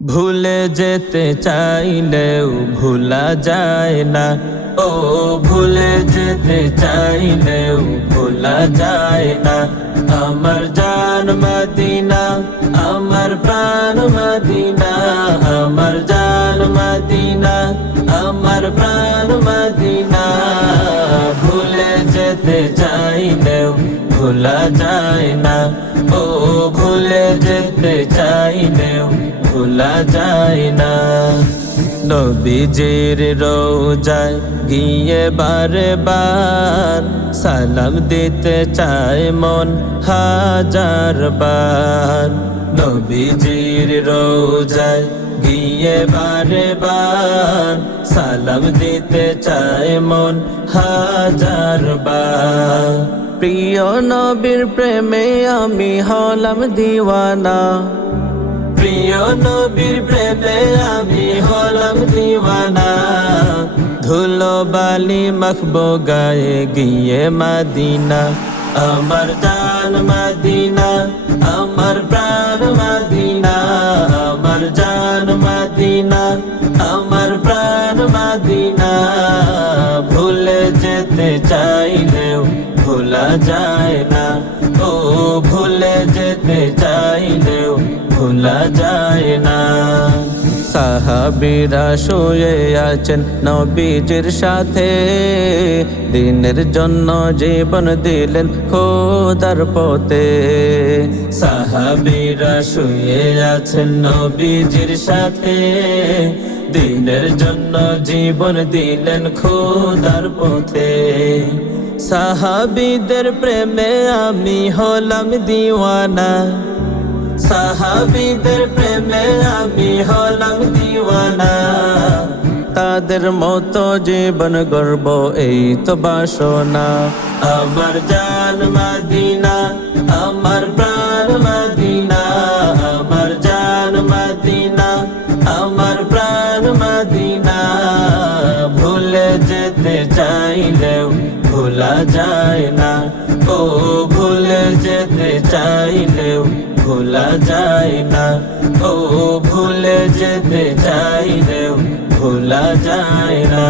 ভুলে যেতে চাইলেও ভুলা যায় না। ও ভুলে যেতে চাইলেও ভুলা যায় না। আমার জান মদিনা, আমার প্রাণ মদিনা, আমার জান মদিনা, আমার প্রাণ মদিনা। ভুলে যেতে চাইলেও ভুলা যায় না। ও ভুলে যেতে চাইলেও ভুলা যায় না। নবীজির রওজায় গিয়ে বারে বার সালাম দিতে চায় মন হাজার বার। নবীজির রওজায় গিয়ে বারে বার সালাম দিতে চায় মন হাজার বার। প্রিয় নবীর প্রেমে আমি হলাম দিওয়ানা, প্রিয় নবীর প্রেমে আমি হলাম দিওয়ানা। ধুলো বালি মাখবো গায়ে গিয়ে মদিনা, আমার জান মদিনা, আমার প্রাণ মদিনা, আমার জান মদিনা, আমার প্রাণ মদিনা। ভুলে যেতে চাইলেও ভুলা যায় না। ও ভুলে যেতে চাইলেও ভুলা যায় না। সাহাবীরা শুয়ে আছেন নবীজির সাথে, দিনের জন্য জীবন দিলেন খোদার পথে। সাহাবীরা শুয়ে আছেন নবীজির সাথে, দিনের জন্য জীবন দিলেন খোদার পথে। সাহাবীদের প্রেমে আমি হলাম দিওয়ানা, সাহাবীদের প্রেমে আমি হলাম দিওয়ানা। তাদের মতো জীবন গর্ব এই তো বাসনা। আমার জান মদিনা, আমার প্রাণ মদিনা, আমার জান মদিনা, আমার প্রাণ মদিনা। ভুলে যেতে চাইলেও ভুলা যায় না। ও ভুলে যেতে চাইলেও ভুলা যায় না। ও ভুলে যেতে চাইলেও ভুলা যায় না।